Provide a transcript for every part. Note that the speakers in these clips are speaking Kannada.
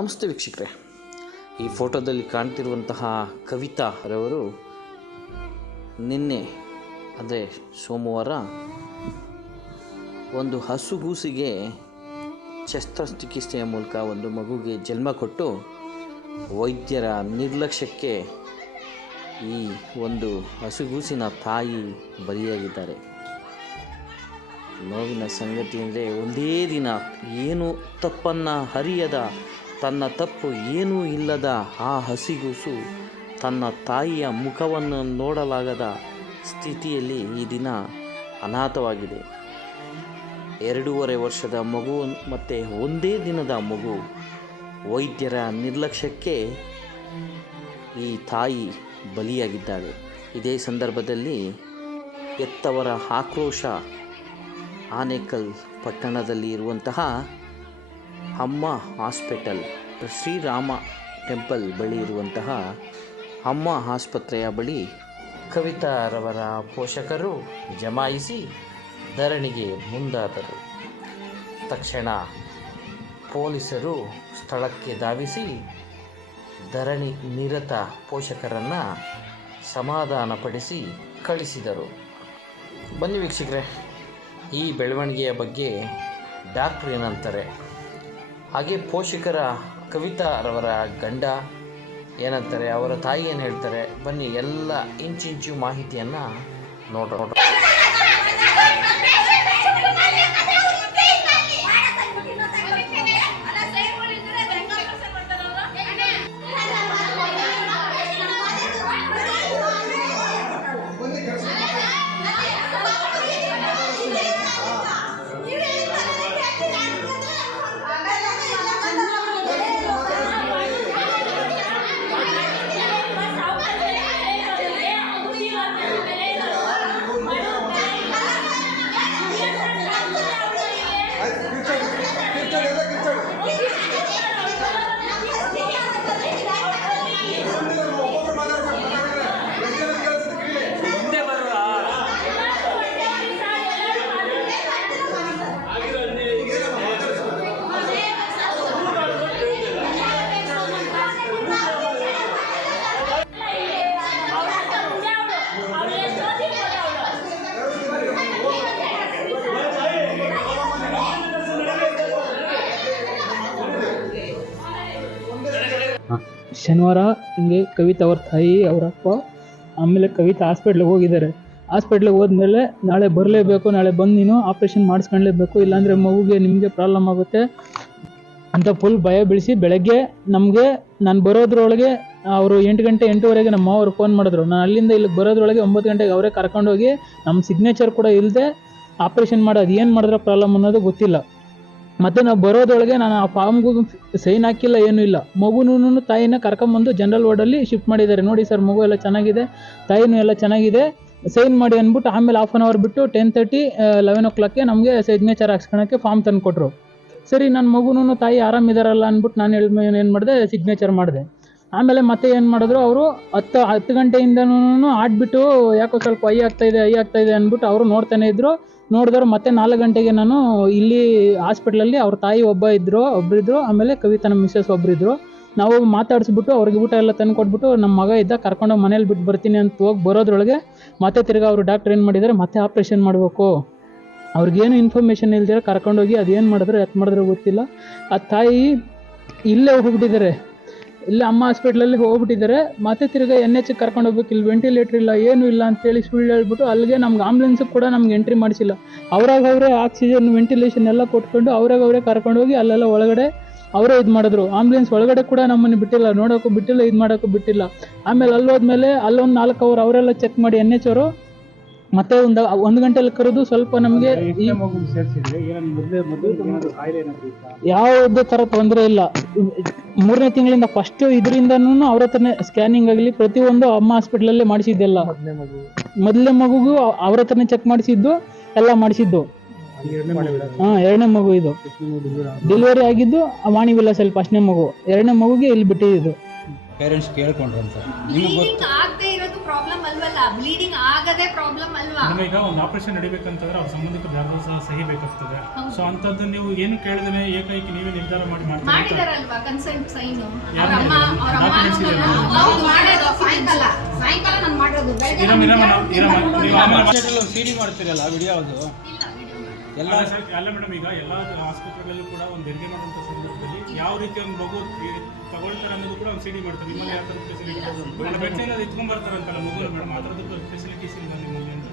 ನಮಸ್ತೆ ವೀಕ್ಷಕರೇ, ಈ ಫೋಟೋದಲ್ಲಿ ಕಾಣ್ತಿರುವಂತಹ ಕವಿತಾ ರವರು ನಿನ್ನೆ ಅಂದರೆ ಸೋಮವಾರ ಒಂದು ಹಸುಗೂಸಿಗೆ ಶಸ್ತ್ರಚಿಕಿತ್ಸೆಯ ಮೂಲಕ ಒಂದು ಮಗುಗೆ ಜನ್ಮ ಕೊಟ್ಟು ವೈದ್ಯರ ನಿರ್ಲಕ್ಷ್ಯಕ್ಕೆ ಈ ಒಂದು ಹಸುಗೂಸಿನ ತಾಯಿ ಬಲಿಯಾಗಿದ್ದಾರೆ. ನೋವಿನ ಸಂಗತಿ ಅಂದರೆ ಒಂದೇ ದಿನ ಏನು ತಪ್ಪನ್ನು ಅರಿಯದ, ತನ್ನ ತಪ್ಪು ಏನೂ ಇಲ್ಲದ ಆ ಹಸಿಗೂಸು ತನ್ನ ತಾಯಿಯ ಮುಖವನ್ನು ನೋಡಲಾಗದ ಸ್ಥಿತಿಯಲ್ಲಿ ಈ ದಿನ ಅನಾಥವಾಗಿದೆ. 2.5 ವರ್ಷದ ಮಗು ಮತ್ತು ಒಂದೇ ದಿನದ ಮಗು ವೈದ್ಯರ ನಿರ್ಲಕ್ಷ್ಯಕ್ಕೆ ಈ ತಾಯಿ ಬಲಿಯಾಗಿದ್ದಾಳೆ. ಇದೇ ಸಂದರ್ಭದಲ್ಲಿ ಹೆತ್ತವರ ಆಕ್ರೋಶ ಆನೇಕಲ್ ಪಟ್ಟಣದಲ್ಲಿ ಇರುವಂತಹ ಅಮ್ಮ ಹಾಸ್ಪಿಟಲ್, ಶ್ರೀರಾಮ ಟೆಂಪಲ್ ಬಳಿ ಇರುವಂತಹ ಅಮ್ಮ ಆಸ್ಪತ್ರೆಯ ಬಳಿ ಕವಿತಾರವರ ಪೋಷಕರು ಜಮಾಯಿಸಿ ಧರಣಿಗೆ ಮುಂದಾದರು. ತಕ್ಷಣ ಪೊಲೀಸರು ಸ್ಥಳಕ್ಕೆ ಧಾವಿಸಿ ಧರಣಿ ನಿರತ ಪೋಷಕರನ್ನು ಸಮಾಧಾನಪಡಿಸಿ ಕಳಿಸಿದರು. ಬನ್ನಿ ವೀಕ್ಷಕರೇ, ಈ ಬೆಳವಣಿಗೆಯ ಬಗ್ಗೆ ಡಾಕ್ಟ್ರು ಏನಂತಾರೆ, ಹಾಗೆ ಪೋಷಕರ ಕವಿತಾರವರ ಗಂಡ ಏನಂತಾರೆ, ಅವರ ತಾಯಿ ಏನು ಹೇಳ್ತಾರೆ, ಬನ್ನಿ ಎಲ್ಲ ಇಂಚಿಂಚು ಮಾಹಿತಿಯನ್ನು ನೋಡೋಣ. ಶನಿವಾರ ಹಿಂಗೆ ಕವಿತಾ ಅವ್ರ ತಾಯಿ ಅವರಪ್ಪ ಆಮೇಲೆ ಕವಿತಾ ಹಾಸ್ಪಿಟ್ಲಿಗೆ ಹೋಗಿದ್ದಾರೆ. ಹಾಸ್ಪಿಟ್ಲಿಗೆ ಹೋದ್ಮೇಲೆ ನಾಳೆ ಬರಲೇಬೇಕು, ನಾಳೆ ಬಂದು ನೀನು ಆಪ್ರೇಷನ್ ಮಾಡಿಸ್ಕೊಳ್ಳೇಬೇಕು, ಇಲ್ಲಾಂದರೆ ಮಗುಗೆ ನಿಮಗೆ ಪ್ರಾಬ್ಲಮ್ ಆಗುತ್ತೆ ಅಂತ ಫುಲ್ ಭಯ ಬೀಳಿಸಿ ಬೆಳಗ್ಗೆ ನಮಗೆ ನಾನು ಬರೋದ್ರೊಳಗೆ ಅವರು 8 ಗಂಟೆ 8:15 ನಮ್ಮ ಮಾವರು ಫೋನ್ ಮಾಡಿದ್ರು. ನಾನು ಅಲ್ಲಿಂದ ಇಲ್ಲಿಗೆ ಬರೋದ್ರೊಳಗೆ 9 ಗಂಟೆಗೆ ಅವರೇ ಕರ್ಕೊಂಡೋಗಿ ನಮ್ಮ ಸಿಗ್ನೇಚರ್ ಕೂಡ ಇಲ್ಲದೆ ಆಪ್ರೇಷನ್ ಮಾಡೋದು ಏನು ಮಾಡಿದ್ರೆ ಪ್ರಾಬ್ಲಮ್ ಅನ್ನೋದು ಗೊತ್ತಿಲ್ಲ. ಮತ್ತು ನಾವು ಬರೋದ್ರೊಳಗೆ ನಾನು ಆ ಫಾರ್ಮ್ಗೂ ಸೈನ್ ಹಾಕಿಲ್ಲ, ಏನೂ ಇಲ್ಲ. ಮಗುನೂ ತಾಯಿನ ಕರ್ಕೊಂಬಂದು ಜನರಲ್ ವಾರ್ಡಲ್ಲಿ ಶಿಫ್ಟ್ ಮಾಡಿದ್ದಾರೆ. ನೋಡಿ ಸರ್, ಮಗು ಎಲ್ಲ ಚೆನ್ನಾಗಿದೆ, ತಾಯಿನೂ ಎಲ್ಲ ಚೆನ್ನಾಗಿದೆ, ಸೈನ್ ಮಾಡಿ ಅಂದ್ಬಿಟ್ಟು ಆಮೇಲೆ 1/2 hour ಬಿಟ್ಟು 10:30 11 o'clockಗೆ ನಮಗೆ ಸಿಗ್ನೇಚರ್ ಹಾಕ್ಸ್ಕೊಳಕ್ಕೆ ಫಾರ್ಮ್ ತಂದು ಕೊಟ್ಟರು. ಸರಿ, ನನ್ನ ಮಗುನೂ ತಾಯಿ ಆರಾಮಿದಾರಲ್ಲ ಅಂದ್ಬಿಟ್ಟು ನಾನು ಏನು ಮಾಡಿದೆ, ಸಿಗ್ನೇಚರ್ ಮಾಡಿದೆ. ಆಮೇಲೆ ಮತ್ತೆ ಏನು ಮಾಡಿದ್ರು, ಅವರು 10 ಗಂಟೆಯಿಂದನೂ ಆಡ್ಬಿಟ್ಟು ಯಾಕೋ ಸ್ವಲ್ಪ ಐ ಆಗ್ತಾಯಿದೆ ಅಂದ್ಬಿಟ್ಟು ಅವರು ನೋಡ್ತಾನೆ ಇದ್ದರು. ನೋಡಿದ್ರು ಮತ್ತೆ 4 ಗಂಟೆಗೆ ನಾನು ಇಲ್ಲಿ ಹಾಸ್ಪಿಟ್ಲಲ್ಲಿ ಅವ್ರ ತಾಯಿ ಒಬ್ಬರಿದ್ರು, ಆಮೇಲೆ ಕವಿತಾ ನಮ್ಮ ಮಿಸ್ಸಸ್ ಒಬ್ಬರಿದ್ರು. ನಾವು ಮಾತಾಡಿಸ್ಬಿಟ್ಟು ಅವ್ರಿಗೆ ಊಟ ಎಲ್ಲ ತಂದು ಕೊಟ್ಬಿಟ್ಟು ನಮ್ಮ ಮಗ ಇದ್ದ ಕರ್ಕೊಂಡೋಗಿ ಮನೇಲಿ ಬಿಟ್ಟು ಬರ್ತೀನಿ ಅಂತ ಹೋಗಿ ಬರೋದ್ರೊಳಗೆ ಮತ್ತೆ ತಿರ್ಗಿ ಅವರು ಡಾಕ್ಟ್ರ್ ಏನು ಮಾಡಿದ್ದಾರೆ, ಮತ್ತೆ ಆಪ್ರೇಷನ್ ಮಾಡಬೇಕು, ಅವ್ರಿಗೇನು ಇನ್ಫಾರ್ಮೇಷನ್ ಇಲ್ದಿರ ಕರ್ಕೊಂಡೋಗಿ ಅದೇನು ಮಾಡಿದ್ರು ಗೊತ್ತಿಲ್ಲ. ಆ ತಾಯಿ ಇಲ್ಲೇ ಹೋಗ್ಬಿಟ್ಟಿದ್ದಾರೆ, ಇಲ್ಲೇ ಅಮ್ಮ ಹಾಸ್ಪಿಟ್ಲಲ್ಲಿ ಹೋಗ್ಬಿಟ್ಟಿದ್ದಾರೆ. ಮತ್ತೆ ತಿರ್ಗಿ NH ಕರ್ಕೊಂಡು ಹೋಗ್ಬೇಕು, ಇಲ್ಲಿ ವೆಂಟಿಲೇಟ್ರ್ ಇಲ್ಲ, ಏನೂ ಇಲ್ಲ ಅಂತೇಳಿ ಸುಳ್ಳು ಹೇಳ್ಬಿಟ್ಟು ಅಲ್ಲಿಗೆ ನಮ್ಗೆ ಆಂಬುಲೆನ್ಸ್ ಕೂಡ ನಮ್ಗೆ ಎಂಟ್ರಿ ಮಾಡಿಸಿಲ್ಲ. ಅವರೇ ಆಕ್ಸಿಜನ್ ವೆಂಟಿಲೇಷನ್ ಎಲ್ಲ ಕೊಟ್ಕೊಂಡು ಅವರೇ ಕರ್ಕೊಂಡೋಗಿ ಅಲ್ಲೆಲ್ಲ ಒಳಗಡೆ ಅವರೇ ಇದು ಮಾಡಿದ್ರು. ಆಂಬುಲೆನ್ಸ್ ಒಳಗಡೆ ಕೂಡ ನಮ್ಮನ್ನು ಬಿಟ್ಟಿಲ್ಲ, ನೋಡೋಕ್ಕೂ ಬಿಟ್ಟಿಲ್ಲ, ಇದು ಮಾಡೋಕ್ಕೂ ಬಿಟ್ಟಿಲ್ಲ. ಆಮೇಲೆ ಅಲ್ಲೋದ್ಮೇಲೆ ಅಲ್ಲೊಂದು 4 hour ಅವರೆಲ್ಲ ಚೆಕ್ ಮಾಡಿ NH ಅವರು ಮತ್ತೆ 1 ಗಂಟೆಯಲ್ಲಿ ಕರೆದು ಸ್ವಲ್ಪ ನಮಗೆ ಯಾವುದೇ ಥರ ತೊಂದರೆ ಇಲ್ಲ. 3ನೇ ತಿಂಗಳಿಂದ ಫಸ್ಟ್ ಇದರಿಂದನೂ ಅವ್ರ ಹತ್ರನೇ ಸ್ಕ್ಯಾನಿಂಗ್ ಆಗಲಿ ಪ್ರತಿಯೊಂದು ಅಮ್ಮ ಹಾಸ್ಪಿಟ್ಲಲ್ಲೇ ಮಾಡಿಸಿದ್ದೆಲ್ಲ. ಮೊದಲನೇ ಮಗುಗೂ ಅವ್ರ ಹತ್ರನೇ ಚೆಕ್ ಮಾಡಿಸಿದ್ದು ಎಲ್ಲ ಮಾಡಿಸಿದ್ದು. 2ನೇ ಮಗು ಇದು ಡೆಲಿವರಿ ಆಗಿದ್ದು ವಾಣಿ ವಿಲಾಸಲ್ಲಿ 1ನೇ ಮಗು, 2ನೇ ಮಗುಗೆ ಇಲ್ಲಿ ಬಿಟ್ಟಿದ್ದು. ಪೇರೆಂಟ್ಸ್ ಕೇಳ್ಕೊಂಡ್ರು ಅಂತ ನಿಮಗೆ ಆಗದೆ ಇರೋದು ಪ್ರಾಬ್ಲಮ್ ಅಲ್ವಲ್ಲ. ಬ್ಲೀಡಿಂಗ್ ಆಗದೆ ಪ್ರಾಬ್ಲಮ್ ಅಲ್ವಾ? ಈಗ ಒಂದು ಆಪರೇಷನ್ ನಡಿಬೇಕಂತಂದ್ರೆ ಅವ್ರ ಸಂಬಂಧಿಕರು ಯಾರ್ದೋ ಸಹ ಸಹಿ ಬೇಕಾಗ್ತದೆ. ಸೊ ಅಂತದ್ದು ನೀವು ಏನು ಕೇಳಿದ್ರೆ ಏಕೈಕಿ ನೀವೇ ನಿರ್ಧಾರ ಮಾಡಿದಾರಲ್ವಾ ಕನ್ಸೆಂಟ್ ಸೈನ್? ಯಾರು ಅವ್ರ ಸಾಯಂಕಾಲ ನಾನು ಮಾಡೋದು ಸಿಡಿ ಮಾಡ್ತೀರಲ್ಲ ವಿಡಿಯೋ ಅದು ಅಲ್ಲ ಮೇಡಮ್, ಈಗ ಎಲ್ಲ ಆಸ್ಪತ್ರೆಗಳಲ್ಲೂ ಕೂಡ ಒಂದು ಹೆರಿಗೆ ಮಾಡುವಂಥ ಸಂದರ್ಭದಲ್ಲಿ ಯಾವ ರೀತಿ ಒಂದು ಮಗು ತಗೊಳ್ತಾರೆ ಅನ್ನೋದು ಕೂಡ ಒಂದು ಸಿಡಿ ಮಾಡ್ತಾರೆ. ನಿಮ್ಮಲ್ಲಿ ಯಾವ ಥರದ ಫೆಸಿಲಿಟಿ ಬೆಡ್ಸೈನ್ ಎತ್ಕೊಂಡ್ ಬರ್ತಾರಂತಲ್ಲ ಮಗುನ ಮೇಡಮ್, ಆ ಥರದ್ದು ಫೆಸಿಲಿಟೀಸ್ ಇಲ್ಲ ನಿಮ್ಮಲ್ಲಿ ಅಂತ?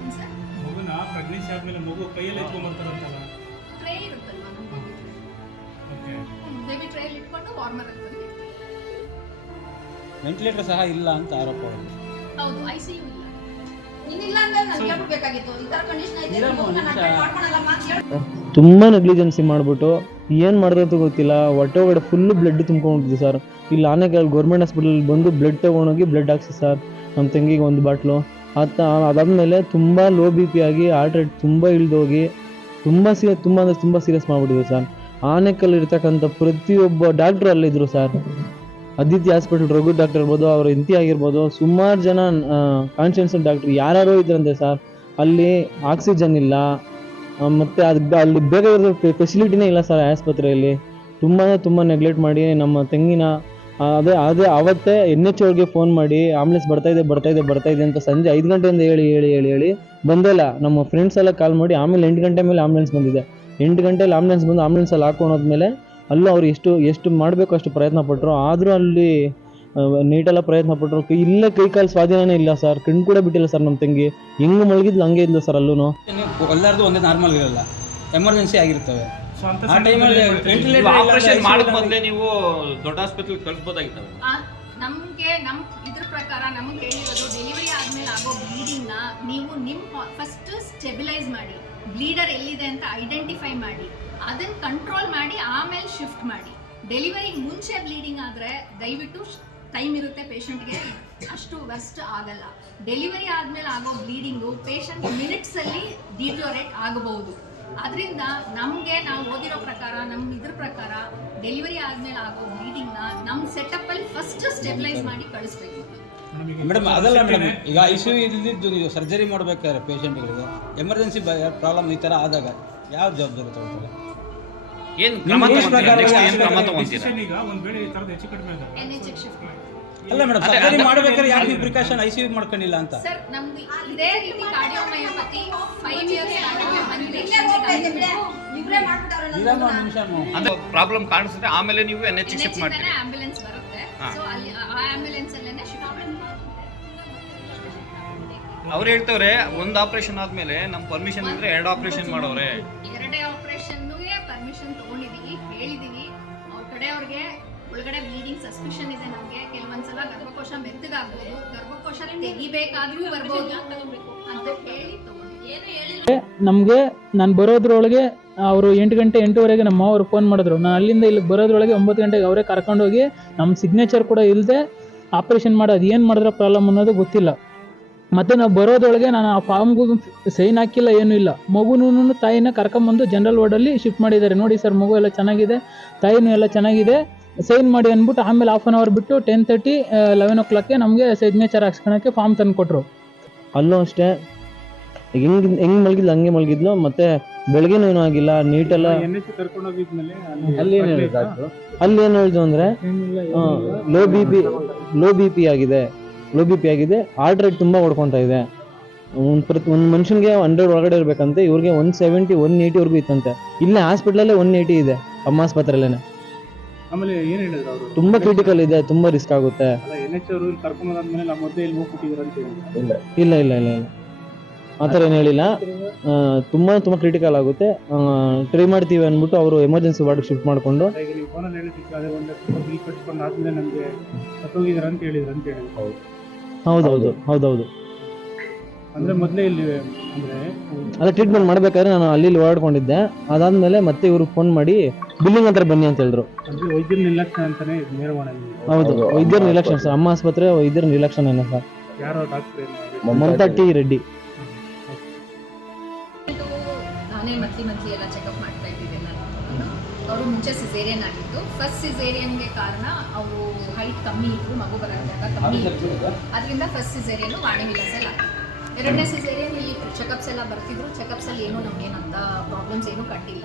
ಮಗುನ ಪ್ರೆಗ್ನೆನ್ಸಿ ಆದ್ಮೇಲೆ ಮಗು ಕೈಯಲ್ಲಿ ಎತ್ಕೊಂಡ್ ಬರ್ತಾರಂತಲ್ಲ? ಟ್ರೇ ಇರುತ್ತಲ್ವಾ ಓಕೆ, ಬೇಬಿ ಟ್ರೇಯಲ್ಲಿ ಇಟ್ಕೊಂಡು ವಾರ್ಮರ್ ಅಂತ ವೆಂಟಿಲೇಟರ್ ಸಹ ಇಲ್ಲ ಅಂತ ಆರೋಪ. ಹೌದು, ಐಸಿಯು ಇಲ್ಲ. ಇನ್ನಿಲ್ಲ ಅಂದ್ರೆ ನಾನು ಕೇಳಬೇಕಾಗಿತ್ತು ಈ ತರ ಕಂಡೀಷನ್ ಐತೆ ಮಾಡ್ಕೊಳಲ್ಲಮ್ಮ ಅಂತ ಹೇಳಿ. ತುಂಬ ನೆಗ್ಲಿಜೆನ್ಸಿ ಮಾಡಿಬಿಟ್ಟು ಏನು ಮಾಡಿದ್ರಂತ ಗೊತ್ತಿಲ್ಲ, ಹೊಟ್ಟೆ ಒಳಗಡೆ ಫುಲ್ಲು ಬ್ಲಡ್ ತುಂಬ್ಕೊಂಡಿದ್ವಿ ಸರ್. ಇಲ್ಲಿ ಆನೆಕಲ್ ಗೌರ್ಮೆಂಟ್ ಹಾಸ್ಪಿಟಲ್ ಬಂದು ಬ್ಲಡ್ ತೊಗೊಂಡೋಗಿ ಬ್ಲಡ್ ಹಾಕ್ಸಿ ಸರ್ ನಮ್ಮ ತಂಗಿಗೆ ಒಂದು ಬಾಟ್ಲು. ಅದಾದಮೇಲೆ ತುಂಬ ಲೋ ಬಿ ಪಿ ಆಗಿ ಹಾರ್ಟ್ ರೇಟ್ ತುಂಬ ಇಳಿದೋಗಿ ತುಂಬ ಅಂದರೆ ತುಂಬ ಸೀರಿಯಸ್ ಮಾಡಿಬಿಟ್ಟಿದ್ವಿ ಸರ್. ಆನೆಕಲ್ ಇರ್ತಕ್ಕಂಥ ಪ್ರತಿಯೊಬ್ಬ ಡಾಕ್ಟ್ರು ಅಲ್ಲಿದ್ದರು sir. Aditya hospital Raghu doctor ಇರ್ಬೋದು, ಅವ್ರ ಇಂತಿ ಆಗಿರ್ಬೋದು, ಸುಮಾರು ಜನ ಕಾನ್ಸ್ಟಿಟ್ಯೂನ್ಸಿ ಡಾಕ್ಟ್ರು ಯಾರ್ಯಾರೋ ಇದ್ರಂತೆ ಸರ್. ಅಲ್ಲಿ ಆಕ್ಸಿಜನ್ ಇಲ್ಲ, ಮತ್ತು ಅಲ್ಲಿ ಬೇಕಾಗಿರೋ ಫೆಸಿಲಿಟಿನೇ ಇಲ್ಲ ಸರ್ ಆಸ್ಪತ್ರೆಯಲ್ಲಿ. ತುಂಬ ನೆಗ್ಲೆಕ್ಟ್ ಮಾಡಿ ನಮ್ಮ ತಂಗಿನ ಅದೇ ಆವತ್ತೇ NH ಅವ್ರಿಗೆ ಫೋನ್ ಮಾಡಿ ಆಂಬುಲೆನ್ಸ್ ಬರ್ತಾ ಇದೆ ಅಂತ ಸಂಜೆ 5 ಗಂಟೆಯಿಂದ ಹೇಳಿ ಬಂದೇ ಇಲ್ಲ. ನಮ್ಮ ಫ್ರೆಂಡ್ಸ್ ಎಲ್ಲ ಕಾಲ್ ಮಾಡಿ ಆಮೇಲೆ 8 ಗಂಟೆ ಮೇಲೆ ಆಂಬುಲೆನ್ಸ್ ಬಂದಿದೆ. 8 ಗಂಟೆಲಿ ಆಂಬುಲೆನ್ಸ್ ಬಂದು ಆಂಬುಲೆನ್ಸಲ್ಲಿ ಹಾಕೊಂಡೋದ್ಮೇಲೆ ಅಲ್ಲೂ ಅವ್ರು ಎಷ್ಟು ಮಾಡಬೇಕು ಅಷ್ಟು ಪ್ರಯತ್ನ ಪಟ್ಟರು. ಆದರೂ ಅಲ್ಲಿ ನೀಟೆಲ್ಲ ಪ್ರಯತ್ನ ಪಟ್ಟರು. ಇಲ್ಲೇ ಕೈಕಾಲು ಸ್ವಾಧೀನನೇ ಇಲ್ಲ ಸರ್. ಕಣ್ಣು ಕೂಡ ಬಿಟ್ಟಿಲ್ಲ ಸರ್ ನಮ್ಮ ತಂಗಿ. ಹೆಂಗೆ ಮಲಗಿದ್ಲು ಹಂಗೆ ಇದ್ಲು ಸರ್. ಅಲ್ಲೂ ಎಲ್ಲರದು ಒಂದೇ ನಾರ್ಮಲ್ ಇರಲ್ಲ, ಎಮರ್ಜೆನ್ಸಿ ಆಗಿರ್ತವೆ. ಸೊ ಅಂತ ಆ ಟೈಮಲ್ಲಿ ಆಪರೇಷನ್ ಮಾಡಕ್ ಬಂದ್ರೆ ನೀವು ದೊಡ್ಡ ಆಸ್ಪತ್ರೆಗೆ ಕಳಿಸ್ಬೋದಾಗಿತ್ತಲ್ಲ? ನಮಗೆ ನಮ್ಮ ಇದ್ರ ಪ್ರಕಾರ ನಮಗೆ ಹೇಳಿರೋದು ಡೆಲಿವರಿ ಆದ್ಮೇಲೆ ಆಗೋ ಬ್ಲೀಡಿಂಗ್ನ ನೀವು ಫಸ್ಟ್ ಸ್ಟೆಬಿಲೈಸ್ ಮಾಡಿ, ಬ್ಲೀಡರ್ ಎಲ್ಲಿದೆ ಅಂತ ಐಡೆಂಟಿಫೈ ಮಾಡಿ, ಅದನ್ನ ಕಂಟ್ರೋಲ್ ಮಾಡಿ ಆಮೇಲೆ ಶಿಫ್ಟ್ ಮಾಡಿ. ಡೆಲಿವರಿಗೆ ಮುಂಚೆ ಬ್ಲೀಡಿಂಗ್ ಆದರೆ ದಯವಿಟ್ಟು ಟೈಮ್ ಇರುತ್ತೆ ಪೇಷಂಟ್ಗೆ, ಅಷ್ಟು ವರ್ಸ್ಟ್ ಆಗಲ್ಲ. ಡೆಲಿವರಿ ಆದಮೇಲೆ ಆಗೋ ಬ್ಲೀಡಿಂಗು ಪೇಷಂಟ್ ಮಿನಿಟ್ಸಲ್ಲಿ ಡಿಟೋರೇಟ್ ಆಗಬಹುದು. ಅದರಿಂದ ನಮಗೆ ನಾವು ಓದಿರೋ ಪ್ರಕಾರ ಇದ್ರ ಪ್ರಕಾರ ಡೆಲಿವರಿ ಆದಮೇಲೆ ಆಗೋ ಬ್ಲೀಡಿಂಗ್ನ ನಮ್ಮ ಸೆಟಪ್ಪಲ್ಲಿ ಫಸ್ಟ್ ಸ್ಟೆಬಿಲೈಸ್ ಮಾಡಿ ಕಳಿಸ್ಬೇಕು. ಮೇಡಮ್ ಅದಲ್ಲ ಮೇಡಮ್, ಈಗ ICU ಇಲ್ಲಿದ್ದು ನೀವು ಸರ್ಜರಿ ಮಾಡಬೇಕಾದ್ರೆ ಪೇಷಂಟ್ಗಳಿಗೆ ಎಮರ್ಜೆನ್ಸಿ ಪ್ರಾಬ್ಲಮ್ ಈ ಥರ ಆದಾಗ ಯಾವ ಜವಾಬ್ದಾರಿ ತಗೊಳ್ತಾರೆ? ಏನು ಕ್ರಮ ತಗೊಂತೀರಾ? ಈಗ ಒಂದು ಬೇರೆ ಈ ಥರದ ಹೆಚ್ಚು ಕಡಿಮೆ ಆದಾಗ NH ಶಿಫ್ಟ್ ಮಾಡಿ. ಅಲ್ಲ ಮೇಡಮ್, ಸರ್ಜರಿ ಮಾಡಬೇಕಾದ್ರೆ ಯಾಕೆ ನೀವು ಪ್ರಿಕಾಷನ್ ICU ಮಾಡ್ಕೊಂಡಿಲ್ಲ ಅಂತ? ಸರ್ ನಮ್ದು ಇದೇ ರೀತಿ ಕಾರ್ಡಿಯೋಮಯೋಪತಿ 5 ಇಯರ್ಸ್ ಅದು ಪ್ರಾಬ್ಲಮ್ ಕಾಣಿಸುತ್ತೆ, ಆಮೇಲೆ ನೀವು NH ಶಿಫ್ಟ್ ಮಾಡ್ತೀರಿ. ಆಂಬ್ಯುಲೆನ್ಸ್ ಬರುತ್ತೆ, ಸೊ ಅಲ್ಲಿ ಆ ಆಂಬ್ಯುಲೆನ್ಸ್ ಅಲ್ಲೇನೆ ಶಿಫ್ಟ್ ಮಾಡಿ. ಅವ್ರು ಹೇಳ್ತವ್ರೆ ಒಂದು ಆಪರೇಷನ್ ಆದ್ಮೇಲೆ ನಮ್ಮ ಪರ್ಮಿಷನ್ ಇದ್ರೆ 2 ಆಪರೇಷನ್ ಮಾಡೋರೆ. 2 ಆಪರೇಷನ್ಗೆ ಪರ್ಮಿಷನ್ ತಗೊಂಡಿದೀವಿ, ಹೇಳಿದೀವಿ ಅವ್ರ ಕಡೆಯವ್ರಿಗೆ. ಒಳಗಡೆ ಬ್ಲೀಡಿಂಗ್ ಸಸ್ಪಿಷನ್ ಇದೆ ನಮಗೆ, ಕೆಲವೊಂದ್ಸಲ ಗರ್ಭಕೋಶ ಮೆತ್ತಗಾಗ್ಬೋದು, ಗರ್ಭಕೋಶ ತೆಗಿಬೇಕಾದ್ರೂ ಬರ್ಬೋದು ಅಂತ ಹೇಳಿ ತಗೊಂಡಿದ್ದೀವಿ. ನಮಗೆ ನಾನು ಬರೋದ್ರೊಳಗೆ ಅವರು 8 ಗಂಟೆ 8:30ಗೆ ನಮ್ಮ ಅವ್ರು ಫೋನ್ ಮಾಡಿದ್ರು. ನಾನು ಅಲ್ಲಿಂದ ಇಲ್ಲಿಗೆ ಬರೋದ್ರೊಳಗೆ 9 ಗಂಟೆಗೆ ಅವರೇ ಕರ್ಕೊಂಡೋಗಿ ನಮ್ಮ ಸಿಗ್ನೇಚರ್ ಕೂಡ ಇಲ್ಲದೆ ಆಪ್ರೇಷನ್ ಮಾಡೋದು ಏನು ಮಾಡಿದ್ರೆ ಪ್ರಾಬ್ಲಮ್ ಅನ್ನೋದು ಗೊತ್ತಿಲ್ಲ. ಮತ್ತು ನಾವು ಬರೋದ್ರೊಳಗೆ ನಾನು ಆ ಫಾರ್ಮ್ಗೂ ಸೈನ್ ಹಾಕಿಲ್ಲ, ಏನೂ ಇಲ್ಲ. ಮಗುನೂ ತಾಯಿನ ಕರ್ಕೊಂಬಂದು ಜನರಲ್ ವಾರ್ಡಲ್ಲಿ ಶಿಫ್ಟ್ ಮಾಡಿದ್ದಾರೆ. ನೋಡಿ ಸರ್, ಮಗು ಎಲ್ಲ ಚೆನ್ನಾಗಿದೆ, ತಾಯಿನೂ ಎಲ್ಲ ಚೆನ್ನಾಗಿದೆ, ಸೈನ್ ಮಾಡಿ ಅಂದ್ಬಿಟ್ಟು ಆಮೇಲೆ 1/2 hour ಬಿಟ್ಟು 10:30 11 o'clockಗೆ ನಮಗೆ ಸಿಗ್ನೇಚರ್ ಹಾಕ್ಸ್ಕೊಳಕ್ಕೆ ಫಾರ್ಮ್ ತಂದು ಕೊಟ್ಟರು. ಅಲ್ಲೂ ಅಷ್ಟೇ ಹೆಂಗೆ ಮಲಗಿದ್ಲು ಹಂಗೆ ಮಲಗಿದ್ಲು. ಮತ್ತು ಬೆಳಗ್ಗೆನೂ ಏನೂ ಆಗಿಲ್ಲ, ನೀಟೆಲ್ಲ. ಕರ್ಕೊಂಡೋಗಿದ್ಮೇಲೆ ಅಲ್ಲಿ ಏನು ಹೇಳಿದ್ರು ಅಂದರೆ ಲೋ ಬಿ ಪಿ ಆಗಿದೆ, ಹಾರ್ಟ್ ರೇಟ್ ತುಂಬ ಹೊಡ್ಕೊತಾ ಇದೆ. ಒಂದು ಮನುಷ್ಯನಿಗೆ 100 ಒಳಗಡೆ ಇರಬೇಕಂತೆ, ಇವ್ರಿಗೆ 170 180 ಇತ್ತಂತೆ. ಇಲ್ಲೇ ಹಾಸ್ಪಿಟ್ಲಲ್ಲೇ 180 ಇದೆ, ಅಮ್ಮ ಆಸ್ಪತ್ರೆಯಲ್ಲೇ. ಆಮೇಲೆ ಏನು ಹೇಳಿದ್ರು ಅವರು? ತುಂಬ ಕ್ರಿಟಿಕಲ್ ಇದೆ, ತುಂಬ ರಿಸ್ಕ್ ಆಗುತ್ತೆ. NH ಅವರು ಇಲ್ಲಿ ಕರ್ಕೊಂಬಂದಾದ್ಮೇಲೆ ನಮ್ಮ ಮೊದಲೇ ಇಲ್ಲಿ ಹೋಗ್ಬಿಟ್ಟಿದ್ರು ಅಂತ ಹೇಳಿ? ಇಲ್ಲ ಆ ಥರ ಏನು ಹೇಳಿಲ್ಲ. ತುಂಬ ಕ್ರಿಟಿಕಲ್ ಆಗುತ್ತೆ, ಟ್ರೈ ಮಾಡ್ತೀವಿ ಅಂದ್ಬಿಟ್ಟು ಅವರು ಎಮರ್ಜೆನ್ಸಿ ವಾರ್ಡ್ಗೆ ಶಿಫ್ಟ್ ಮಾಡಿಕೊಂಡು. ಈಗ ನೀವು ಫೋನಲ್ಲಿ ಹೇಳಿದ್ದಕ್ಕೆ ಅದೇ ಒಂದು ಬಿಲ್ ಕಟ್ಸ್ಕೊಂಡು ಆದ್ಮೇಲೆ ನಮಗೆ ಸತ್ತೋಗಿದಾರೆ ಅಂತ ಹೇಳಿದ್ರು ಅಂತ ಹೇಳಿ? ಹೌದು. ಅಂದರೆ ಮೊದಲೇ ಇಲ್ಲಿ ಅಂದರೆ ಅದೇ ಟ್ರೀಟ್ಮೆಂಟ್ ಮಾಡಬೇಕಾದ್ರೆ ನಾನು ಅಲ್ಲಿ ಓಡಾಡ್ಕೊಂಡಿದ್ದೆ. ಅದಾದಮೇಲೆ ಮತ್ತೆ ಇವರು ಫೋನ್ ಮಾಡಿ ಬಿಲ್ಲಿಂಗ್ ಹತ್ರ ಬನ್ನಿ ಅಂತ ಹೇಳಿದ್ರು. ಅಂದರೆ ವೈದ್ಯರ ನಿರ್ಲಕ್ಷ್ಯ ಅಂತಾನೆ ನೇರವಾಣಿ? ಹೌದು, ವೈದ್ಯರ ನಿರ್ಲಕ್ಷ್ಯ ಸರ್. ಅಮ್ಮ ಆಸ್ಪತ್ರೆ ವೈದ್ಯರ ನಿರ್ಲಕ್ಷ್ಯ ಏನೋ ಸರ್. ಯಾರೋ ಡಾಕ್ಟರ್ ಮಮತಾ ಟಿ ರೆಡ್ಡಿ. ನಾನೇ ಮಂತ್ಲಿ ಎಲ್ಲ ಚೆಕಪ್ ಮಾಡ್ತಾ ಇದ್ದಿದ್ದೆ. ಅವರು ಮುಂಚೆ ಸಿಸೇರಿಯನ್ ಆಗಿತ್ತು. ಫಸ್ಟ್ ಸಿಸೇರಿಯನ್ಗೆ ಕಾರಣ ಅವರು ಹೈಟ್ ಕಮ್ಮಿ ಇತ್ತು, ಮಗು ಬರೋ ಜಾಗ ಕಮ್ಮಿ ಇತ್ತು, ಅದರಿಂದ ಫಸ್ಟ್ ಸಿಸೇರಿಯನ್ ವಾಣಿ ವಿಲಾಸಲ್ಲಿ ಆಗಿತ್ತು. ಎರಡನೇ ಸಿಸೇರಿಯನ್ ಇಲ್ಲಿ ಚೆಕಪ್ಸ್ ಎಲ್ಲ ಬರ್ತಿದ್ರು. ಚೆಕಪ್ಸಲ್ಲಿ ಏನೂ ನಮಗೇನಂತ ಪ್ರಾಬ್ಲಮ್ಸ್ ಏನೂ ಕಂಡಿಲ್ಲ.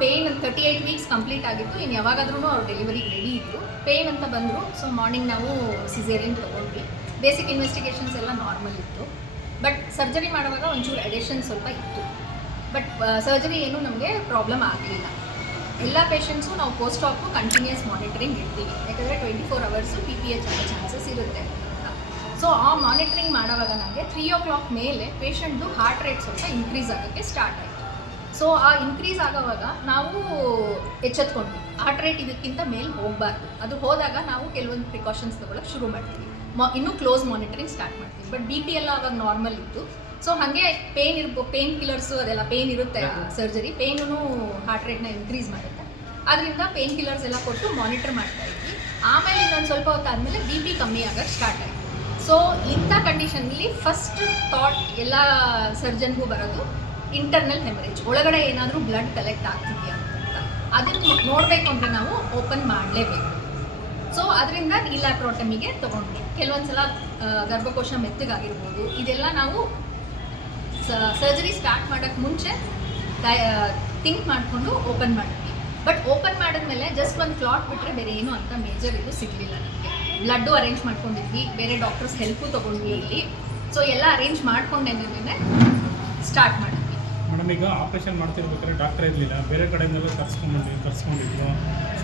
ಪೇಯ್ನ್ 38 ವೀಕ್ಸ್ ಕಂಪ್ಲೀಟ್ ಆಗಿತ್ತು. ಇನ್ನು ಯಾವಾಗಾದ್ರೂ ಅವ್ರು ಡೆಲಿವರಿಗೆ ರೆಡಿ ಇತ್ತು. ಪೇಯ್ನ್ ಅಂತ ಬಂದರು. ಸೊ ಮಾರ್ನಿಂಗ್ ನಾವು ಸಿಸೇರಿಯನ್ ತೊಗೊಂಡ್ವಿ. ಬೇಸಿಕ್ ಇನ್ವೆಸ್ಟಿಗೇಷನ್ಸ್ ಎಲ್ಲ ನಾರ್ಮಲ್ ಇತ್ತು. ಬಟ್ ಸರ್ಜರಿ ಮಾಡುವಾಗ ಒಂಚೂರು ಎಡಿಷನ್ ಸ್ವಲ್ಪ ಇತ್ತು. ಬಟ್ ಸರ್ಜರಿ ಏನೂ ನಮಗೆ ಪ್ರಾಬ್ಲಮ್ ಆಗಲಿಲ್ಲ. ಎಲ್ಲ ಪೇಷಂಟ್ಸು ನಾವು ಪೋಸ್ಟ್ ಆಫು ಕಂಟಿನ್ಯೂಸ್ ಮಾನಿಟರಿಂಗ್ ಇಡ್ತೀವಿ. ಯಾಕಂದರೆ 24 ಅವರ್ಸು PPH ಆಗೋ ಚಾನ್ಸಸ್ ಇರುತ್ತೆ. ಸೊ ಆ ಮಾನಿಟರಿಂಗ್ ಮಾಡುವಾಗ ನಮಗೆ 3 o'clock ಮೇಲೆ ಪೇಷಂಟ್ದು ಹಾರ್ಟ್ ರೇಟ್ ಸ್ವಲ್ಪ ಇನ್ಕ್ರೀಸ್ ಆಗೋಕ್ಕೆ ಸ್ಟಾರ್ಟ್ ಆಯಿತು. ಸೊ ಆ ಇನ್ಕ್ರೀಸ್ ಆಗೋವಾಗ ನಾವು ಎಚ್ಚೆತ್ಕೊಂಡ್ವಿ, ಹಾರ್ಟ್ ರೇಟ್ ಇದಕ್ಕಿಂತ ಮೇಲೆ ಹೋಗಬಾರ್ದು. ಅದು ಹೋದಾಗ ನಾವು ಕೆಲವೊಂದು ಪ್ರಿಕಾಷನ್ಸ್ ತೊಗೊಳಕ್ಕೆ ಶುರು ಮಾಡ್ತೀವಿ. ಇನ್ನೂ ಕ್ಲೋಸ್ ಮಾನಿಟರಿಂಗ್ ಸ್ಟಾರ್ಟ್ ಮಾಡ್ತೀವಿ. ಬಟ್ BP ಎಲ್ಲ ಅವಾಗ ನಾರ್ಮಲ್ ಇತ್ತು. ಸೊ ಹಾಗೆ ಪೇನ್ ಕಿಲ್ಲರ್ಸು ಅದೆಲ್ಲ ಪೇನ್ ಇರುತ್ತೆ. ಸರ್ಜರಿ ಪೇನೂ ಹಾರ್ಟ್ ರೇಟ್ನ ಇನ್ಕ್ರೀಸ್ ಮಾಡುತ್ತೆ. ಅದರಿಂದ ಪೇನ್ ಕಿಲ್ಲರ್ಸ್ ಎಲ್ಲ ಕೊಟ್ಟು ಮಾನಿಟರ್ ಮಾಡ್ತಾ ಇದ್ವಿ. ಆಮೇಲೆ ಇನ್ನೊಂದು ಸ್ವಲ್ಪ ಹೊತ್ತಾದಮೇಲೆ BP ಕಮ್ಮಿ ಆಗೋಕ್ಕೆ ಸ್ಟಾರ್ಟ್ ಆಯಿತು. ಸೊ ಇಂಥ ಕಂಡೀಷನಲ್ಲಿ ಫಸ್ಟ್ ಥಾಟ್ ಎಲ್ಲ ಸರ್ಜನ್ಗೂ ಬರೋದು ಇಂಟರ್ನಲ್ ಹೆಮರೇಜ್, ಒಳಗಡೆ ಏನಾದರೂ ಬ್ಲಡ್ ಕಲೆಕ್ಟ್ ಆಗ್ತಿದೆಯಾ ಅಂತ. ಅದನ್ನು ನೋಡಬೇಕು ಅಂದರೆ ನಾವು ಓಪನ್ ಮಾಡಲೇಬೇಕು. ಸೊ ಅದರಿಂದ ಇಲಾಪ್ರೋಟಮಿಗೆ ತೊಗೊಂಡ್ವಿ. ಕೆಲವೊಂದು ಸಲ ಗರ್ಭಕೋಶ ಮೆತ್ತಗಾಗಿರ್ಬೋದು. ಇದೆಲ್ಲ ನಾವು ಸರ್ಜರಿ ಸ್ಟಾರ್ಟ್ ಮಾಡೋಕ್ಕೆ ಮುಂಚೆ ಥಿಂಕ್ ಮಾಡಿಕೊಂಡು ಓಪನ್ ಮಾಡಿದ್ವಿ. ಬಟ್ ಓಪನ್ ಮಾಡಿದ್ಮೇಲೆ ಜಸ್ಟ್ ಒಂದು ಕ್ಲಾಟ್ ಬಿಟ್ಟರೆ ಬೇರೆ ಏನು ಅಂತ ಮೇಜರ್ ಇದು ಸಿಗಲಿಲ್ಲ ನಮಗೆ. ಬ್ಲಡ್ಡು ಅರೇಂಜ್ ಮಾಡ್ಕೊಂಡಿದ್ವಿ, ಬೇರೆ ಡಾಕ್ಟರ್ಸ್ ಹೆಲ್ಪು ತೊಗೊಂಡ್ವಿ ಇಲ್ಲಿ. ಸೊ ಎಲ್ಲ ಅರೇಂಜ್ ಮಾಡ್ಕೊಂಡೇನೆ ಸ್ಟಾರ್ಟ್ ಮಾಡಿದ್ವಿ. ಮೇಡಮ್, ಈಗ ಆಪರೇಷನ್ ಮಾಡ್ತಿರ್ಬೇಕಾದ್ರೆ ಡಾಕ್ಟರ್ ಇರಲಿಲ್ಲ, ಬೇರೆ ಕಡೆಯಿಂದೆಲ್ಲ ಕರ್ಸ್ಕೊಂಡಿದ್ವಿ.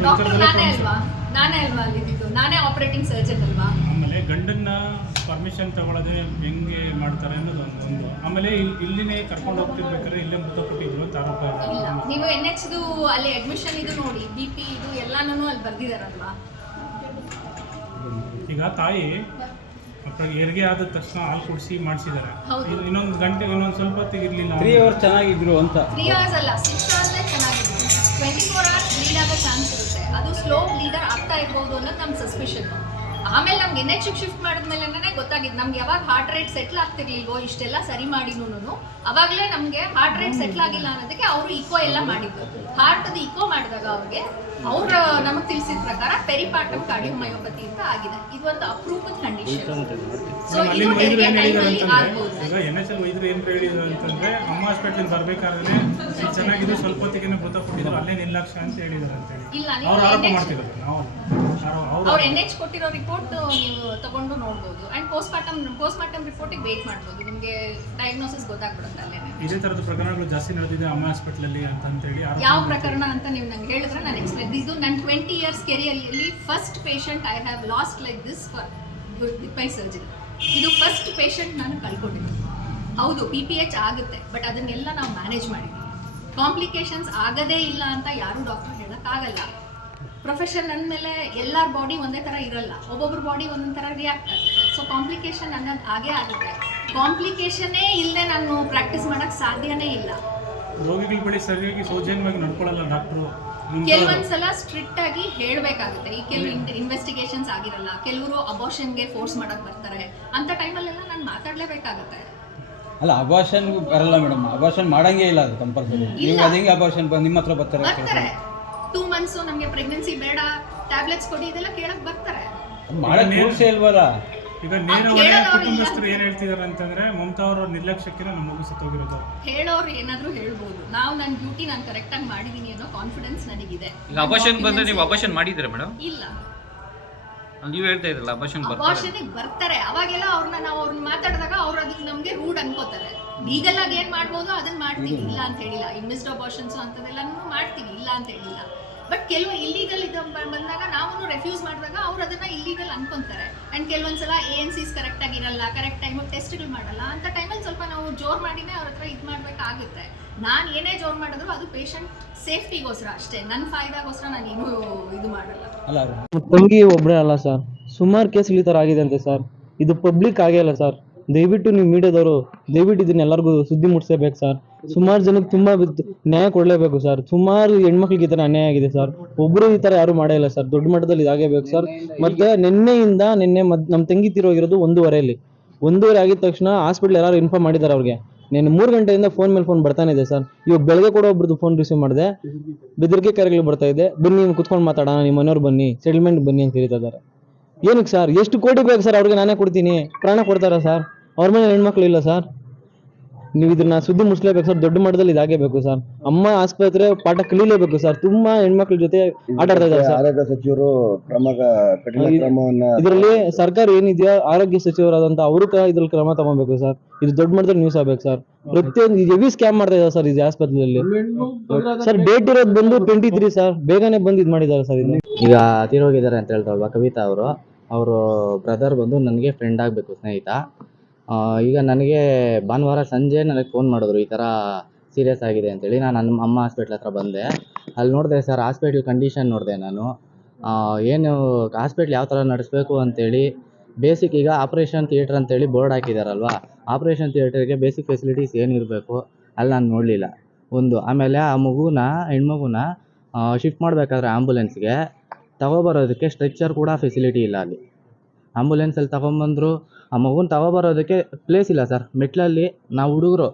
ಡಾಕ್ಟರ್ ನಾನೇ ಅಲ್ವಾ ಅಲ್ಲಿದ್ದು, ನಾನೇ ಆಪರೇಟಿಂಗ್ ಸರ್ಜನ್ ಅಲ್ವಾ. ಆಮೇಲೆ ಗಂಡನ್ನ ಪರ್ಮಿಷನ್ ತಗೊಳ್ಳೋದೇ ಹೆಂಗೆ ಮಾಡ್ತಾರೆ ಅನ್ನೋದು ಒಂದು. ಆಮೇಲೆ ಇಲ್ಲಿನೇ ಕರ್ಕೊಂಡು ಹೋಗ್ತಿರ್ಬೇಕಾದ್ರೆ ಇಲ್ಲೇ ಮೃತಪಟ್ಟಿದ್ರು ಅಂತ ಆರೋಪ ಇಲ್ಲ. ನೀವು NHದು ಅಲ್ಲಿ ಅಡ್ಮಿಷನ್ ಇದು ನೋಡಿ, BP ಇದು ಎಲ್ಲಾನು ಅಲ್ಲಿ ಬರ್ದಿದಾರಲ್ವಾ. ಈಗ ತಾಯಿ ಹೆರಿಗೆ ಆದ ತಕ್ಷಣ ಹಾಲು ಕುಡಿಸಿ ಮಾಡಿಸಿದ್ದಾರೆ. ಹೌದು. ಇನ್ನೊಂದು ಗಂಟೆ ಇನ್ನೊಂದು ಸ್ವಲ್ಪ ಹೊತ್ತಿಗೆ ಇರಲಿಲ್ಲ. 3 hours ಚೆನ್ನಾಗಿದ್ರು ಅಂತ. 3 hours ಅಲ್ಲ, 6 hours ಚೆನ್ನಾಗಿತ್ತು. 24 hours ಬ್ಲೀಡ್ ಆಗೋ ಚಾನ್ಸ್ ಇರುತ್ತೆ. ಅದು ಸ್ಲೋ ಬ್ಲೀಡರ್ ಆಗ್ತಾ ಇರ್ಬೋದು ಅನ್ನೋದು ನಮ್ಮ ಸಸ್ಪಿಷನ್. ಆಮೇಲೆ ನಮ್ಗೆ NHಗೆ ಶಿಫ್ಟ್ ಮಾಡಿದ್ಮೇಲೆ ಗೊತ್ತಾಗಿದ್ದು, ನಮ್ಗೆ ಯಾವಾಗ ಹಾರ್ಟ್ ರೇಟ್ ಸೆಟ್ಲ್ ಆಗ್ತಿರ್ಲಿಲ್ವೋ ಇಷ್ಟೆಲ್ಲ ಸರಿ ಮಾಡಿನೂ ಅವಾಗಲೇ ನಮಗೆ ಹಾರ್ಟ್ ರೇಟ್ ಸೆಟ್ಲ್ ಆಗಿಲ್ಲ ಅನ್ನೋದಕ್ಕೆ ಅವರು ಇಕೋ ಎಲ್ಲ ಮಾಡಿದ್ರು. ಹಾರ್ಟ್ದು ಇಕೋ ಮಾಡಿದಾಗ ಅವ್ರು ನಮಗೆ ತಿಳಿಸಿದ ಪ್ರಕಾರ ಪೆರಿಪಾರ್ಟಮ್ ಕಾರ್ಡಿಯೋಮಯೋಪತಿ ಅಂತ ಆಗಿದೆ. ಇದು ಒಂದು ಅಪ್ರೂವ್ಡ್ ಕಂಡೀಷನ್. ಸೊ ಇದು ಹೆರಿಗೆ ಟೈಮಲ್ಲಿ ಆಗ್ಬೋದು. ಈಗ NHL ವೈದ್ಯರು ಏನು ಹೇಳಿದ್ರು ಅಂತಂದ್ರೆ, ಅಮ್ಮ ಹಾಸ್ಪಿಟ್ಲಿಂದ ಬರ್ಬೇಕಾದ್ರೆ ಚೆನ್ನಾಗಿದ್ದು ಸ್ವಲ್ಪ ಹೊತ್ತಿಗೆ ಮೃತಪಟ್ಟಿದ್ರು, ಅಲ್ಲೇ ನಿರ್ಲಕ್ಷ್ಯ ಅಂತ ಹೇಳಿದ್ರು ಅಂತೇಳಿ ಇಲ್ಲ, ಅವ್ರು ಆರೋಪ ಮಾಡ್ತಿದ್ರು. ಅವ್ರು NH ಕೊಟ್ಟಿರೋ ರಿಪೋರ್ಟ್ ನೀವು ತಗೊಂಡು ನೋಡ್ಬೋದು. ಅಂಡ್ ಪೋಸ್ಟ್ಮಾರ್ಟಮ್ ರಿಪೋರ್ಟಿಗೆ ವೇಟ್ ಮಾಡ್ಬೋದು. ನಿಮಗೆ ಡಯಾಗ್ನೋಸಿಸ್ ಗೊತ್ತಾಗ್ಬಿಡುತ್ತೆ ಅಲ್ಲೇ. ಇದೇ ಥರದ ಪ್ರಕರಣಗಳು ಜಾಸ್ತಿ ನಡೆದಿದೆ ಅಮ್ಮ ಹಾಸ್ಪಿಟ್ಲಲ್ಲಿ ಅಂತೇಳಿ. ಯಾವ ಪ್ರಕರಣ ಅಂತ ನೀವು ನಂಗೆ ಹೇಳಿದ್ರೆ ನಾನು ಎಕ್ಸ್ಪ್ಲೇನ್. ಇದು ನನ್ನ 20 years ಕೆರಿಯರಲ್ಲಿ first patient I have lost like this for with my surgery. ಇದು ಫಸ್ಟ್ ಪೇಷಂಟ್ ನಾನು ಕಳ್ಕೊಂಡಿದ್ದೀನಿ. ಹೌದು, PPH ಆಗುತ್ತೆ, ಬಟ್ ಅದನ್ನೆಲ್ಲ ನಾವು ಮ್ಯಾನೇಜ್ ಮಾಡಿದ್ದೀವಿ. ಕಾಂಪ್ಲಿಕೇಶನ್ಸ್ ಆಗದೇ ಇಲ್ಲ ಅಂತ ಯಾರೂ ಡಾಕ್ಟರ್ ಹೇಳೋಕ್ಕಾಗಲ್ಲ. ಪ್ರೊಫೆಷನ್ ಅಂದಮೇಲೆ ಎಲ್ಲರ ಬಾಡಿ ಒಂದೇ ಥರ ಇರಲ್ಲ, ಒಬ್ಬೊಬ್ಬರ ಬಾಡಿ ಒಂದೊಂದು ಥರ ರಿಯಾಕ್ಟ್ ಆಗುತ್ತೆ. ಸೊ ಕಾಂಪ್ಲಿಕೇಶನ್ ಅನ್ನೋದು ಆಗೇ ಆಗುತ್ತೆ. ಕಾಂಪ್ಲಿಕೇಶನ್ನೇ ಇಲ್ಲದೆ ನಾನು ಪ್ರಾಕ್ಟೀಸ್ ಮಾಡೋಕ್ಕೆ ಸಾಧ್ಯನೇ ಇಲ್ಲ. ರೋಗಿಗಳ ಬಳಿ ಸರಿಯಾಗಿ ಸೌಜನ್ಯವಾಗಿ ನಡ್ಕೊಳ್ಳಲ್ಲ ಡಾಕ್ಟ್ರು. ಕೆಲವೊಂದ್ಸಲ ಸ್ಟ್ರಿಕ್ಟ್ ಆಗಿ ಹೇಳಬೇಕಾಗುತ್ತೆ. ಈ ಕೆಲವು ಇನ್ವೆಸ್ಟಿಗೇಷನ್ಸ್ ಆಗಿರಲ್ಲ, ಕೆಲವರು ಅಬಾರ್ಷನ್ಗೆ ಫೋರ್ಸ್ ಮಾಡಕ್ ಬರ್ತಾರೆ. ಅಂತ ಟೈಮಲ್ಲೆಲ್ಲ ನಾನು ಮಾತಾಡಲೇಬೇಕಾಗುತ್ತೆ. ಅಲ್ಲ, ಅಬಾರ್ಷನ್ ಬರಲ್ಲ ಮೇಡಮ್, ಅಬಾರ್ಷನ್ ಮಾಡಂಗೇ ಇಲ್ಲ, ಅದು ಕಂಪಲ್ಸರಿ. ನೀವು ಅದಂಗೆ ಅಬಾರ್ಷನ್ ನಿಮ್ಮ ಹತ್ರ ಬರ್ತಾರೆ 2 months ನಮಗೆ ಪ್ರೆಗ್ನೆನ್ಸಿ ಬೇಡ, ಟ್ಯಾಬ್ಲೆಟ್ಸ್ ಕೊಡಿ, ಇದೆಲ್ಲ ಕೇಳಕ್ ಬರ್ತಾರೆ. ಮಾಡಕ್ಕೆ ರೂಲ್ಸೇ ಇಲ್ವಲ್ಲ. ಈಗ ನೇರವಾಗಿ ಕುಟುಂಬಸ್ಥರು ಏನು ಹೇಳ್ತಿದ್ದಾರೆ ಅಂತಂದ್ರೆ, ಮಮತಾ ಅವರ ನಿರ್ಲಕ್ಷ್ಯಕ್ಕೆ ನಮ್ಮ ಮಗು ಸತ್ತೋಗಿರೋದು. ಹೇಳೋರು ಏನಾದರೂ ಹೇಳ್ಬೋದು. ನನ್ನ ಡ್ಯೂಟಿ ನಾನು ಕರೆಕ್ಟಾಗಿ ಮಾಡಿದ್ದೀನಿ ಅನ್ನೋ ಕಾನ್ಫಿಡೆನ್ಸ್ ನನಗಿದೆ. ಈಗ ಅಬಾರ್ಷನ್ ಬಂದ್ರೆ ನೀವು ಅಬಾರ್ಷನ್ ಮಾಡಿದ್ದೀರಾ ಮೇಡಮ್? ಇಲ್ಲ, ನೀವು ಹೇಳ್ತಾ ಇದ್ರಲ್ಲ ಅಬಾರ್ಷನ್ಗೆ ಬರ್ತಾರೆ. ಅವಾಗೆಲ್ಲ ನಾವು ಅವ್ರನ್ನ ಮಾತಾಡಿದಾಗ ಅವ್ರು ಅದಕ್ಕೆ ನಮಗೆ ರೂಡ್ ಅನ್ಕೋತಾರೆ. ಲೀಗಲ್ ಆಗಿ ಏನು ಮಾಡ್ಬೋದು ಅದನ್ನ ಮಾಡ್ತೀವಿ, ಇಲ್ಲ ಅಂತ ಹೇಳಿಲ್ಲ. ಮಿಸ್ಡ್ ಅಬಾರ್ಷನ್ಸ್ ಅಂತದೆಲ್ಲನೂ ಮಾಡ್ತೀವಿ, ಇಲ್ಲ ಅಂತ ಹೇಳಿಲ್ಲ. ಬಟ್ ಕೆಲವು ಇಲ್ಲೀಗಲ್ ಬಂದಾಗ ನಾವು ರೆಫ್ಯೂಸ್ ಮಾಡಿದಾಗ ಅವ್ರು ಅದನ್ನ ಇಲ್ಲೀಗಲ್ ಅನ್ಕೊಂತಾರೆ. ಆ್ಯಂಡ್ ಕೆಲವೊಂದ್ಸಲ ANCs ಕರೆಕ್ಟಾಗಿ ಇರಲ್ಲ, ಕರೆಕ್ಟ್ ಟೈಮಿಗೆ ಟೆಸ್ಟ್ಗಳು ಮಾಡಲ್ಲ. ಅಂತ ಟೈಮಲ್ಲಿ ಸ್ವಲ್ಪ ನಾವು ಜೋರು ಮಾಡಿನೇ ಅವ್ರ ಹತ್ರ ಇದು ಮಾಡಬೇಕಾಗುತ್ತೆ. ನಾನು ಏನೇ ಜೋರು ಮಾಡಿದ್ರು ಅದು ಪೇಷಂಟ್ ಸೇಫ್ಟಿಗೋಸ್ಕರ ಅಷ್ಟೇ, ನನ್ನ ಫಾಯ್ದಾಗೋಸ್ಕರ ನಾನು ಏನೂ ಇದು ಮಾಡಲ್ಲ. ತಂಗಿ ಒಬ್ಬರೇ ಅಲ್ಲ ಸರ್, ಸುಮಾರು ಕೇಸ್ಗಳು ಈ ಥರ ಆಗಿದೆ ಅಂತೆ ಸರ್. ಇದು ಪಬ್ಲಿಕ್ ಆಗೇ ಇಲ್ಲ ಸರ್. ದಯವಿಟ್ಟು ನೀವು ಮೀಡಿಯಾದವರು ದಯವಿಟ್ಟು ಇದನ್ನ ಎಲ್ಲರಿಗೂ ಸುದ್ದಿ ಮುಟ್ಟಿಸಬೇಕು ಸರ್. ಸುಮಾರು ಜನಕ್ಕೆ ತುಂಬ ನ್ಯಾಯ ಕೊಡಲೇಬೇಕು ಸರ್. ಸುಮಾರು ಹೆಣ್ಮಕ್ಳಿಗೆ ಈ ಥರ ಅನ್ಯಾಯ ಆಗಿದೆ ಸರ್. ಒಬ್ಬರು ಈ ಥರ ಯಾರೂ ಮಾಡೇ ಇಲ್ಲ ಸರ್. ದೊಡ್ಡ ಮಟ್ಟದಲ್ಲಿ ಇದಾಗೇಬೇಕು ಸರ್. ಮತ್ತು ನಿನ್ನೆ ನಮ್ಮ ತಂಗಿ ತೀರೋಗಿರೋದು 1:30 1:30 ಆಗಿದ ತಕ್ಷಣ ಹಾಸ್ಪಿಟ್ಲ್ ಎಲ್ಲರೂ ಇನ್ಫಾರ್ಮ್ ಮಾಡಿದ್ದಾರೆ ಅವ್ರಿಗೆ. నేను 3 ಗಂಟೆಯಿಂದ ಫೋನ್ ಮೇಲೆ ಫೋನ್ ಬರ್ತಾನೆ ಇದೆ ಸರ್. ಇವಾಗ ಬೆಳಗ್ಗೆ ಕೂಡ ಒಬ್ರದ್ದು ಫೋನ್ ರಿಸೀವ್ ಮಾಡಿದೆ, ಬೆದರಿಕೆ ಕರೆಗಳು ಬರ್ತಾ ಇದೆ, ಬನ್ನಿ ನೀವು ಕುತ್ಕೊಂಡು ಮಾತಾಡೋಣ, ನಿಮ್ಮ ಮನೆಯವ್ರು ಬನ್ನಿ, ಸೆಟಲ್ಮೆಂಟ್ ಬನ್ನಿ ಅಂತ ಹೇಳ್ತಾ ಇದ್ದಾರೆ. ಏನಕ್ಕೆ ಸರ್? ಎಷ್ಟು ಕೋಟಿ ಬೇಕು ಸರ್ ಅವ್ರಿಗೆ? ನಾನೇ ಕೊಡ್ತೀನಿ. ಪ್ರಾಣ ಕೊಡ್ತಾರಾ ಸರ್? ಅವ್ರ ಮನೆ ಹೆಣ್ಮಕ್ಳು ಇಲ್ಲ ಸರ್. ನೀವು ಇದನ್ನ ಸುದ್ದಿ ಮುಚ್ಚಲೇಬೇಕು ಸರ್, ದೊಡ್ಡ ಮಟ್ಟದಲ್ಲಿ ಇದಾಗೇಬೇಕು ಸರ್. ಅಮ್ಮ ಆಸ್ಪತ್ರೆ ಪಾಠ ಕಲೀಲೇಬೇಕು ಸರ್. ತುಂಬಾ ಹೆಣ್ಮಕ್ಳ ಜೊತೆ ಆಟ ಆಡ್ತಾ ಇದ್ದಾರೆ ಸರ್. ಆರೋಗ್ಯ ಸಚಿವರು ಕಠಿಣ ಕ್ರಮವನ್ನ ಇದರಲ್ಲಿ ಸರ್ಕಾರ ಏನಿದೆಯೋ ಆರೋಗ್ಯ ಸಚಿವರಾದಂತ ಅವರು ಇದ್ರಲ್ಲಿ ಕ್ರಮ ತಗೊಬೇಕು ಸರ್. ಇದು ದೊಡ್ಡ ಮಟ್ಟದಲ್ಲಿ ನ್ಯೂಸ್ ಆಗ್ಬೇಕು ಸರ್. ಪ್ರತಿಯೊಂದು ಹೆವಿ ಸ್ಕ್ಯಾಮ್ ಮಾಡ್ತಾ ಇದ್ದಾರೆ ಸರ್ ಇದು ಆಸ್ಪತ್ರೆಯಲ್ಲಿ ಸರ್. ಡೇಟ್ ಇರೋದು ಬಂದು 23 ಸರ್, ಬೇಗನೆ ಬಂದು ಇದು ಮಾಡಿದ್ದಾರೆ ಸರ್. ಇದು ಈಗ ತೀರೋಗಿದ್ದಾರೆ ಅಂತ ಹೇಳ್ತಾರಲ್ವಾ ಕವಿತಾ ಅವರು ಬ್ರದರ್ ಬಂದು ನನಗೆ ಫ್ರೆಂಡ್ ಆಗಬೇಕು, ಸ್ನೇಹಿತ. ಈಗ ನನಗೆ ಭಾನುವಾರ ಸಂಜೆ ನನಗೆ ಫೋನ್ ಮಾಡಿದ್ರು, ಈ ಥರ ಸೀರಿಯಸ್ ಆಗಿದೆ ಅಂತೇಳಿ. ನಾನು ನನ್ನ ಅಮ್ಮ ಹಾಸ್ಪಿಟ್ಲ್ ಹತ್ರ ಬಂದೆ. ಅಲ್ಲಿ ನೋಡಿದೆ ಸರ್, ಹಾಸ್ಪಿಟ್ಲ್ ಕಂಡೀಷನ್ ನೋಡಿದೆ ನಾನು. ಏನು ಹಾಸ್ಪಿಟ್ಲ್ ಯಾವ ಥರ ನಡೆಸಬೇಕು ಅಂತೇಳಿ ಬೇಸಿಕ್ ಈಗ ಆಪ್ರೇಷನ್ ಥಿಯೇಟ್ರ್ ಅಂತೇಳಿ ಬೋರ್ಡ್ ಹಾಕಿದಾರಲ್ವ, ಆಪ್ರೇಷನ್ ಥಿಯೇಟರ್ಗೆ ಬೇಸಿಕ್ ಫೆಸಿಲಿಟೀಸ್ ಏನಿರಬೇಕು ಅಲ್ಲಿ ನಾನು ನೋಡಲಿಲ್ಲ ಒಂದು. ಆಮೇಲೆ ಆ ಹೆಣ್ಮಗುನ ಶಿಫ್ಟ್ ಮಾಡಬೇಕಾದ್ರೆ ಆ್ಯಂಬುಲೆನ್ಸ್ಗೆ ತಗೊಬರೋದಕ್ಕೆ ಸ್ಟ್ರೆಚ್ಚರ್ ಕೂಡ ಫೆಸಿಲಿಟಿ ಇಲ್ಲ ಅಲ್ಲಿ. ಆ್ಯಂಬುಲೆನ್ಸಲ್ಲಿ ತಗೊಂಬಂದರು, ಆ ಮಗುನ ತಗೊಬರೋದಕ್ಕೆ ಪ್ಲೇಸ್ ಇಲ್ಲ ಸರ್. ಮೆಟ್ಲಲ್ಲಿ ನಾವು ಹುಡುಗರು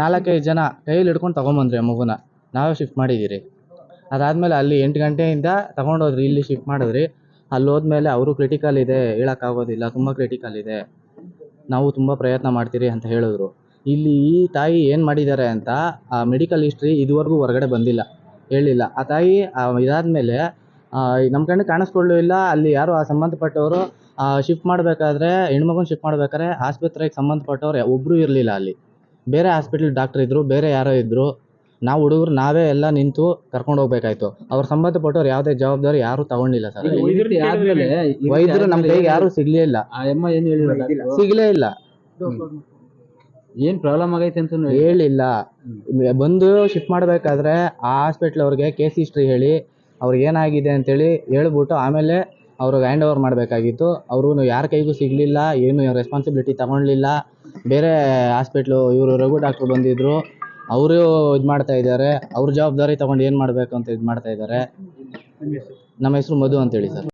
4-5 ಜನ ಕೈಯಲ್ಲಿ ಹಿಡ್ಕೊಂಡು ತೊಗೊಂಬಂದ್ರಿ ಆ ಮಗುನ, ನಾವೇ ಶಿಫ್ಟ್ ಮಾಡಿದ್ದೀರಿ. ಅದಾದಮೇಲೆ ಅಲ್ಲಿ 8 ಗಂಟೆಯಿಂದ ತೊಗೊಂಡೋದ್ರಿ, ಇಲ್ಲಿ ಶಿಫ್ಟ್ ಮಾಡಿದ್ರಿ. ಅಲ್ಲಿ ಹೋದ್ಮೇಲೆ ಅವರು ಕ್ರಿಟಿಕಲ್ ಇದೆ, ಹೇಳೋಕ್ಕಾಗೋದಿಲ್ಲ, ತುಂಬ ಕ್ರಿಟಿಕಲ್ ಇದೆ, ನಾವು ತುಂಬ ಪ್ರಯತ್ನ ಮಾಡ್ತೀರಿ ಅಂತ ಹೇಳಿದ್ರು. ಇಲ್ಲಿ ಈ ತಾಯಿ ಏನು ಮಾಡಿದ್ದಾರೆ ಅಂತ ಆ ಮೆಡಿಕಲ್ ಹಿಸ್ಟ್ರಿ ಇದುವರೆಗೂ ಹೊರಗಡೆ ಬಂದಿಲ್ಲ, ಹೇಳಿಲ್ಲ. ಆ ತಾಯಿ ಇದಾದಮೇಲೆ ನಮ್ಮ ಕಣ್ಣು ಕಾಣಿಸ್ಕೊಳ್ಳೂ ಇಲ್ಲ. ಅಲ್ಲಿ ಯಾರು ಆ ಸಂಬಂಧಪಟ್ಟವರು ಶಿಫ್ಟ್ ಮಾಡಬೇಕಾದ್ರೆ, ಹೆಣ್ಮಗುನ ಶಿಫ್ಟ್ ಮಾಡ್ಬೇಕಾದ್ರೆ ಆಸ್ಪತ್ರೆಗೆ ಸಂಬಂಧಪಟ್ಟವ್ರು ಒಬ್ಬರು ಇರಲಿಲ್ಲ ಅಲ್ಲಿ. ಬೇರೆ ಹಾಸ್ಪಿಟ್ಲ್ ಡಾಕ್ಟ್ರ್ ಇದ್ದರು, ಬೇರೆ ಯಾರೋ ಇದ್ದರು. ನಾವು ಹುಡುಗರು ನಾವೇ ಎಲ್ಲ ನಿಂತು ಕರ್ಕೊಂಡು ಹೋಗ್ಬೇಕಾಯ್ತು. ಅವ್ರ ಸಂಬಂಧಪಟ್ಟವ್ರು ಯಾವುದೇ ಜವಾಬ್ದಾರಿ ಯಾರೂ ತಗೊಂಡಿಲ್ಲ ಸರ್. ವೈದ್ಯರು ನಮ್ಮ ಕೈಗೆ ಯಾರೂ ಸಿಗಲೇ ಇಲ್ಲ. ಸಿಗಲೇ ಇಲ್ಲ, ಏನು ಪ್ರಾಬ್ಲಮ್ ಆಗೈತೆ ಅಂತ ಹೇಳಿಲ್ಲ. ಬಂದು ಶಿಫ್ಟ್ ಮಾಡಬೇಕಾದ್ರೆ ಆ ಹಾಸ್ಪಿಟ್ಲ್ ಅವ್ರಿಗೆ ಕೇಸ್ ಹಿಸ್ಟ್ರಿ ಹೇಳಿ ಅವ್ರಿಗೆ ಏನಾಗಿದೆ ಅಂತೇಳಿ ಹೇಳ್ಬಿಟ್ಟು ಆಮೇಲೆ ಅವ್ರಿಗೆ ಹ್ಯಾಂಡ್ ಓವರ್ ಮಾಡಬೇಕಾಗಿತ್ತು. ಅವರು ಯಾರ ಕೈಗೂ ಸಿಗಲಿಲ್ಲ, ಏನು ರೆಸ್ಪಾನ್ಸಿಬಿಲಿಟಿ ತಗೊಳ್ಲಿಲ್ಲ. ಬೇರೆ ಹಾಸ್ಪಿಟ್ಲು ಇವರು ರಘು ಡಾಕ್ಟ್ರು ಬಂದಿದ್ದರು, ಅವರು ಇದು ಮಾಡ್ತಾ ಇದ್ದಾರೆ. ಅವ್ರ ಜವಾಬ್ದಾರಿ ತಗೊಂಡು ಏನು ಮಾಡಬೇಕು ಅಂತ ಇದು ಮಾಡ್ತಾ ಇದ್ದಾರೆ. ನಮ್ಮ ಹೆಸರು ಮಧು ಅಂತೇಳಿ ಸರ್.